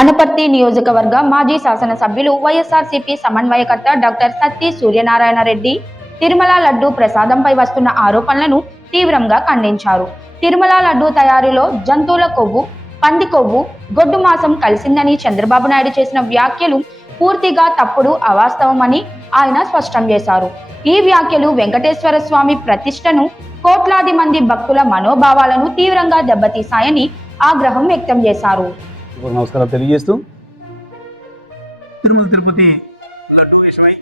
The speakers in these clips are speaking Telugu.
అనపర్తి నియోజకవర్గ మాజీ శాసనసభ్యులు వైఎస్ఆర్సీపీ సమన్వయకర్త డాక్టర్ సత్తి సూర్యనారాయణ రెడ్డి తిరుమల లడ్డూ ప్రసాదంపై వస్తున్న ఆరోపణలను తీవ్రంగా ఖండించారు. తిరుమల లడ్డూ తయారీలో జంతువుల కొవ్వు, పంది కొవ్వు, గొడ్డు మాంసం కలిసిందని చంద్రబాబు నాయుడు చేసిన వ్యాఖ్యలు పూర్తిగా తప్పుడు, అవాస్తవమని ఆయన స్పష్టం చేశారు. ఈ వ్యాఖ్యలు వెంకటేశ్వర స్వామి ప్రతిష్టను, కోట్లాది మంది భక్తుల మనోభావాలను తీవ్రంగా దెబ్బతీశాయని ఆగ్రహం వ్యక్తం చేశారు. నమస్కారం తెలియజేస్తూ, తిరుమల తిరుపతి లడ్డూ విషయమై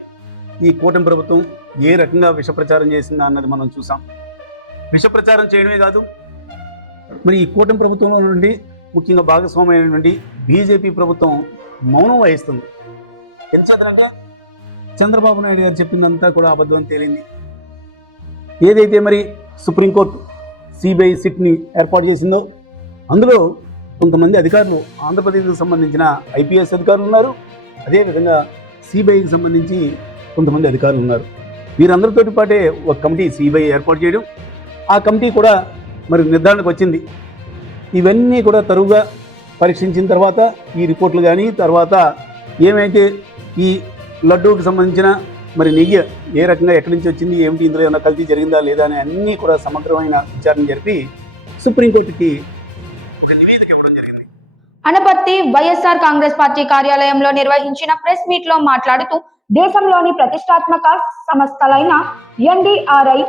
ఈ కూటమి ప్రభుత్వం ఏ రకంగా విష ప్రచారం చేసిందా అన్నది మనం చూసాం. విష ప్రచారం చేయడమే కాదు, మరి ఈ కూటమి ప్రభుత్వంలో నుండి ముఖ్యంగా భాగస్వామ్యం నుండి బీజేపీ ప్రభుత్వం మౌనం వహిస్తుంది. ఎందుకంటే చంద్రబాబు నాయుడు గారు చెప్పిందంతా కూడా అబద్ధం అని తేలింది. ఏదైతే మరి సుప్రీంకోర్టు సిబిఐ సిట్ని ఏర్పాటు చేసిందో అందులో కొంతమంది అధికారులు, ఆంధ్రప్రదేశ్కి సంబంధించిన ఐపీఎస్ అధికారులు ఉన్నారు, అదేవిధంగా సిబిఐకి సంబంధించి కొంతమంది అధికారులు ఉన్నారు. వీరందరితోటి పాటే ఒక కమిటీ సిబిఐ ఏర్పాటు చేయడం, ఆ కమిటీ కూడా మరి నిర్ధారణకు వచ్చింది. ఇవన్నీ కూడా తరువుగా పరీక్షించిన తర్వాత ఈ రిపోర్ట్లు కానీ తర్వాత ఏమైతే ఈ లడ్డూకి సంబంధించిన మరి నెయ్యి ఏ రకంగా ఎక్కడి నుంచి వచ్చింది, ఏమిటి, ఇందులో ఏమైనా కల్తీ జరిగిందా లేదా అని అన్నీ కూడా సమగ్రమైన విచారణ జరిపి సుప్రీంకోర్టుకి నివేదిక ఇవ్వడం జరిగింది. అనపర్తి వైఎస్ఆర్ కాంగ్రెస్ పార్టీ కార్యాలయంలో నిర్వహించిన ప్రెస్ మీట్ లో మాట్లాడుతూ, దేశంలోని ప్రతిష్టాత్మక సంస్థలైన ఎన్డీఆర్ఐ,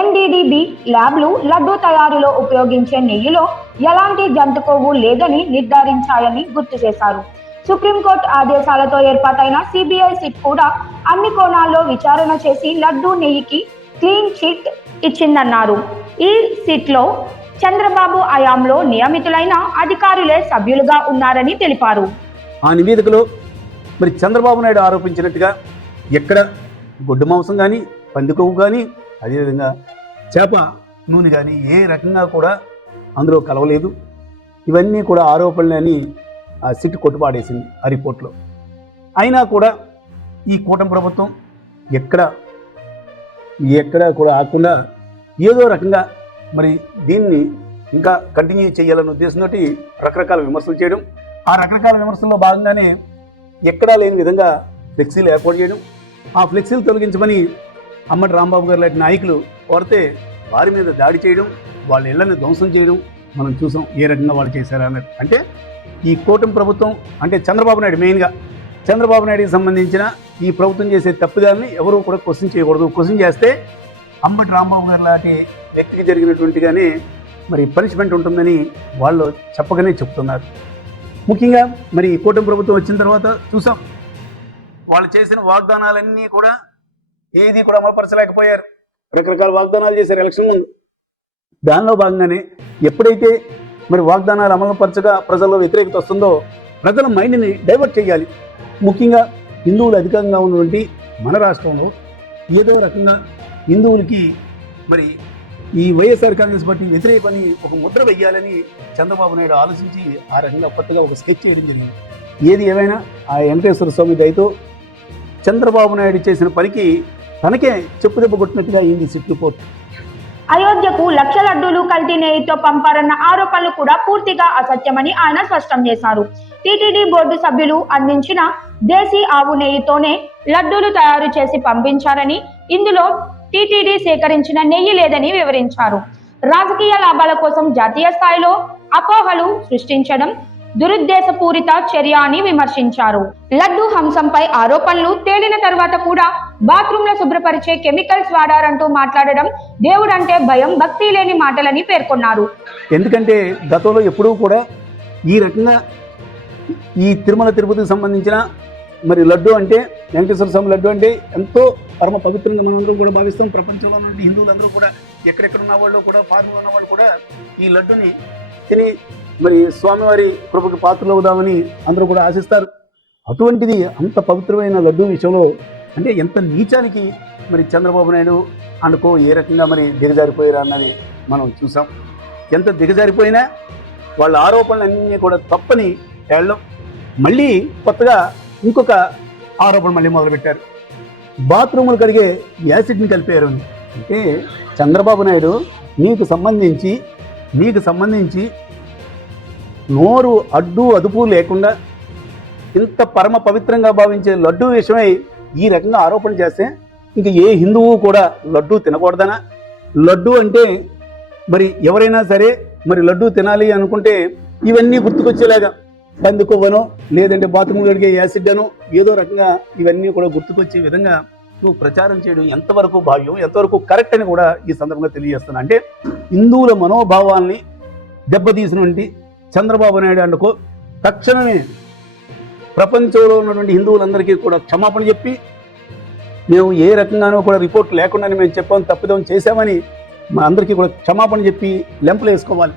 ఎన్డీడీబీ ల్యాబ్లు లడ్డూ తయారీలో ఉపయోగించే నెయ్యిలో ఎలాంటి జంతు కొవ్వు లేదని నిర్ధారించాయని గుర్తు చేశారు. సుప్రీంకోర్టు ఆదేశాలతో ఏర్పాటైన సిబిఐ సిట్ కూడా అన్ని కోణాల్లో విచారణ చేసి లడ్డూ నెయ్యికి క్లీన్ చిట్ ఇచ్చిందన్నారు. ఈ సిట్ లో చంద్రబాబు హయాంలో నియమితులైన అధికారులే సభ్యులుగా ఉన్నారని తెలిపారు. ఆ నివేదికలో మరి చంద్రబాబు నాయుడు ఆరోపించినట్టుగా ఎక్కడ గొడ్డు మాంసం కానీ, పంది కొవ్వు కానీ, అదేవిధంగా చేప నూనె కానీ ఏ రకంగా కూడా అందులో కలవలేదు. ఇవన్నీ కూడా ఆరోపణలు అని ఆ సిట్ కొట్టుపాడేసింది ఆ రిపోర్ట్లో. అయినా కూడా ఈ కూటమి ప్రభుత్వం ఎక్కడ కూడా ఆకుండా ఏదో రకంగా మరి దీన్ని ఇంకా కంటిన్యూ చేయాలన్న ఉద్దేశంతో రకరకాల విమర్శలు చేయడం, ఆ రకరకాల విమర్శల్లో భాగంగానే ఎక్కడా లేని విధంగా ఫ్లెక్సీలు ఏర్పాటు చేయడం, ఆ ఫ్లెక్సీలు తొలగించమని అమ్మటి రాంబాబు గారు లాంటి నాయకులు కోరితే వారి మీద దాడి చేయడం, వాళ్ళ ఇళ్లను ధ్వంసం చేయడం మనం చూసాం. ఏ రకంగా వాళ్ళు చేశారన్నది అంటే ఈ కూటమి ప్రభుత్వం అంటే చంద్రబాబు నాయుడు, మెయిన్గా చంద్రబాబు నాయుడికి సంబంధించిన ఈ ప్రభుత్వం చేసే తప్పిదాలని ఎవరూ కూడా క్వశ్చన్ చేయకూడదు. క్వశ్చన్ చేస్తే అమ్మటి రాంబాబు గారు లాంటి వ్యక్తికి జరిగినటువంటిగానే మరి పనిష్మెంట్ ఉంటుందని వాళ్ళు చెప్పగానే చెప్తున్నారు. ముఖ్యంగా మరి కూటమి ప్రభుత్వం వచ్చిన తర్వాత చూసాం, వాళ్ళు చేసిన వాగ్దానాలన్నీ కూడా ఏది కూడా అమలుపరచలేకపోయారు. రకరకాల వాగ్దానాలు చేశారు ఎలక్షన్ ముందు. దానిలో భాగంగానే ఎప్పుడైతే మరి వాగ్దానాలు అమలుపరచగా ప్రజల్లో వ్యతిరేకత వస్తుందో ప్రజల మైండ్ని డైవర్ట్ చేయాలి. ముఖ్యంగా హిందువులు అధికంగా ఉన్నటువంటి మన రాష్ట్రంలో ఏదో రకంగా హిందువులకి మరి ఈ వైఎస్ఆర్ కాంగ్రెస్ పార్టీ వ్యతిరేకని ఒక ముద్ర వెయ్యాలని చంద్రబాబు నాయుడు ఆలోచించి ఆ రకంగా కొత్తగా ఒక స్కెచ్ చేయడం జరిగింది. ఏది ఏమైనా ఆ వెంకటేశ్వర స్వామి దయతో చంద్రబాబు నాయుడు చేసిన పనికి తనకే చెప్పుదెబ్బ కొట్టినట్టుగా అయింది సిట్ రిపోర్ట్. అయోధ్యకు లక్ష లడ్డూలు కల్తీ నెయ్యితో పంపారన్న ఆరోపణలు కూడా పూర్తిగా అసత్యమని ఆయన స్పష్టం చేశారు. టీటీడీ బోర్డు సభ్యులు అందించిన దేశీ ఆవు నెయ్యితోనే లడ్డూలు తయారు చేసి పంపించారని, ఇందులో టీటీడీ సేకరించిన నెయ్యి లేదని వివరించారు. రాజకీయ లాభాల కోసం జాతీయ స్థాయిలో అపోహలు సృష్టించడం దురుద్దేశపూరిత చర్య అని విమర్శించారు. లడ్డూ హంసంపై ఆరోపణలు తేలిన తర్వాత కూడా బాత్రూంలో శుభ్రపరిచే కెమికల్స్ వాడారంటూ మాట్లాడడం దేవుడంటే భయం, భక్తి లేని మాటలని పేర్కొన్నారు. ఎందుకంటే గతంలో ఎప్పుడూ కూడా ఈ రకంగా ఈ తిరుమల తిరుపతికి సంబంధించిన మరి లడ్డు అంటే, వెంకటేశ్వర స్వామి లడ్డు అంటే ఎంతో పరమ పవిత్రంగా మనందరం కూడా భావిస్తాం. ప్రపంచంలో నుండి హిందువులందరూ కూడా ఎక్కడెక్కడ ఉన్న వాళ్ళు కూడా, ఫారిన్లో ఉన్న వాళ్ళు కూడా ఈ లడ్డుని తిని మరి స్వామివారి కృపకి పాత్రలు అవుదామని అందరూ కూడా ఆశిస్తారు. అటువంటిది అంత పవిత్రమైన లడ్డు విషయంలో అంటే ఎంత నీచానికి మరి చంద్రబాబు నాయుడు అనుకో ఏ రకంగా మరి దిగజారిపోయారా అన్నది మనం చూసాం. ఎంత దిగజారిపోయినా వాళ్ళ ఆరోపణలన్నీ కూడా తప్పని తేళ్ళం. మళ్ళీ కొత్తగా ఇంకొక ఆరోపణ మళ్ళీ మొదలుపెట్టారు. బాత్రూములు కడిగే యాసిడ్ని కలిపారు. అంటే చంద్రబాబు నాయుడు నీకు సంబంధించి నోరు అడ్డు అదుపు లేకుండా ఇంత పరమ పవిత్రంగా భావించే లడ్డూ విషయమై ఈ రకంగా ఆరోపణ చేస్తే ఇంక ఏ హిందువు కూడా లడ్డూ తినకూడదనా? లడ్డూ అంటే మరి ఎవరైనా సరే మరి లడ్డూ తినాలి అనుకుంటే ఇవన్నీ గుర్తుకొచ్చేలాగా బందుకొవ్వనో లేదంటే బాత్రూమ్ గడిగే యాసిడ్ అనో ఏదో రకంగా ఇవన్నీ కూడా గుర్తుకొచ్చే విధంగా నువ్వు ప్రచారం చేయడం ఎంతవరకు భావ్యం, ఎంతవరకు కరెక్ట్ అని కూడా ఈ సందర్భంగా తెలియజేస్తున్నా. అంటే హిందువుల మనోభావాల్ని దెబ్బతీసినటువంటి చంద్రబాబు నాయుడు అండుకో తక్షణమే ప్రపంచంలో ఉన్నటువంటి హిందువులందరికీ కూడా క్షమాపణ చెప్పి మేము ఏ రకంగానో కూడా రిపోర్ట్ లేకుండానే మేము చెప్పాము, తప్పిదం చేశామని మా అందరికీ కూడా క్షమాపణ చెప్పి లెంపలు వేసుకోవాలి.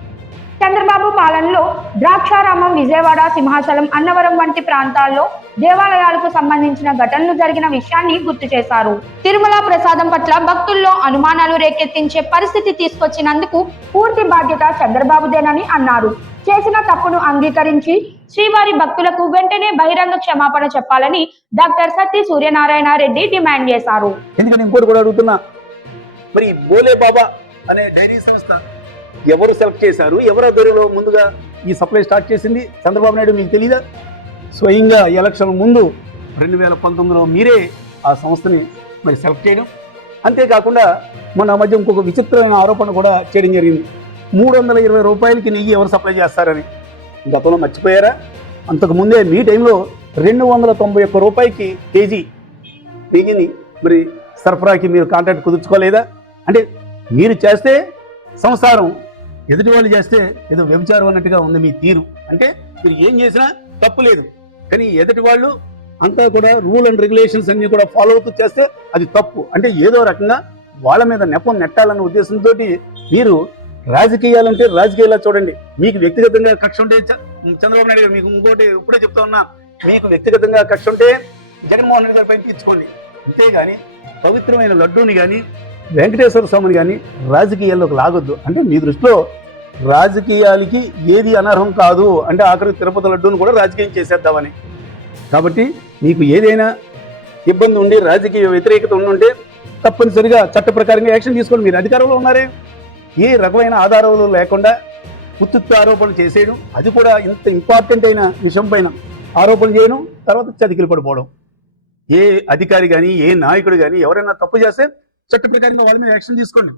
చంద్రబాబు పాలనలో ద్రాక్షారామం, విజయవాడ, సింహాచలం, అన్నవరం వంటి ప్రాంతాల్లో దేవాలయాలకు సంబంధించిన ఘటనలు జరిగిన విషయాన్ని గుర్తు చేశారు. తిరుమల ప్రసాదం పట్ల భక్తుల్లో అనుమానాలు రేకెత్తించే పరిస్థితి తీసుకొచ్చినందుకు పూర్తి బాధ్యత చంద్రబాబుదేనని అన్నారు. చేసిన తప్పును అంగీకరించి శ్రీవారి భక్తులకు వెంటనే బహిరంగ క్షమాపణ చెప్పాలని డాక్టర్ సత్తి సూర్యనారాయణ రెడ్డి డిమాండ్ చేశారు. ఎందుకంటే ఇంకోటి కూడా అడుగుతున్నా, మరి బోలే బాబా అనే డైరీ సంస్థ ఎవరు సెలెక్ట్ చేశారు, ఎవరు ఆధ్వర్యంలో ముందుగా ఈ సప్లై స్టార్ట్ చేసింది? చంద్రబాబు నాయుడు మీకు తెలీదా? స్వయంగా ఎలక్షన్ ముందు 2019లో మీరే ఆ సంస్థని మరి సెలెక్ట్ చేయడం. అంతేకాకుండా మొన్న మధ్య ఇంకొక విచిత్రమైన ఆరోపణ కూడా చేయడం జరిగింది. 320 రూపాయలకి నెయ్యి ఎవరు సప్లై చేస్తారని. గతంలో మర్చిపోయారా? అంతకుముందే మీ టైంలో 291 రూపాయలకి కేజీ నెయ్యిని మరి సరఫరాకి మీరు కాంట్రాక్ట్ కుదుర్చుకోలేదా? అంటే మీరు చేస్తే సంసారం, ఎదుటి వాళ్ళు చేస్తే ఏదో వ్యభిచారం అన్నట్టుగా ఉంది మీ తీరు. అంటే మీరు ఏం చేసినా తప్పు లేదు, కానీ ఎదుటి వాళ్ళు అంతా కూడా రూల్ అండ్ రెగ్యులేషన్స్ అన్ని కూడా ఫాలో అవుతూ చేస్తే అది తప్పు. అంటే ఏదో రకంగా వాళ్ళ మీద నెపం నెట్టాలన్న ఉద్దేశంతో మీరు రాజకీయాలంటే రాజకీయాలా చూడండి. మీకు వ్యక్తిగతంగా కక్ష ఉంటే చంద్రబాబు నాయుడు గారు, మీకు ఇంకోటి ఇప్పుడే చెప్తా ఉన్నా, మీకు వ్యక్తిగతంగా కక్ష ఉంటే జగన్మోహన్ రెడ్డి గారి పైన తీర్చుకోండి. అంతేగాని పవిత్రమైన లడ్డూని కానీ వెంకటేశ్వర స్వామిని కానీ రాజకీయాల్లోకి లాగొద్దు. అంటే మీ దృష్టిలో రాజకీయాలకి ఏది అనర్హం కాదు, అంటే ఆఖరి తిరుపతి లడ్డూని కూడా రాజకీయం చేసేద్దామని. కాబట్టి మీకు ఏదైనా ఇబ్బంది ఉండి రాజకీయ వ్యతిరేకత ఉండుంటే తప్పనిసరిగా చట్ట ప్రకారంగా యాక్షన్ తీసుకోండి. మీరు అధికారంలో ఉన్నారే, ఏ రకమైన ఆధారాలు లేకుండా ఉత్తుత్త ఆరోపణలు చేసేయడం, అది కూడా ఇంత ఇంపార్టెంట్ అయిన విషయం పైన ఆరోపణ చేయడం, తర్వాత చతికిలు పడిపోవడం. ఏ అధికారి కానీ ఏ నాయకుడు కానీ ఎవరైనా తప్పు చేస్తే చట్ట ప్రకారంగా వాళ్ళ మీద యాక్షన్ తీసుకోండి.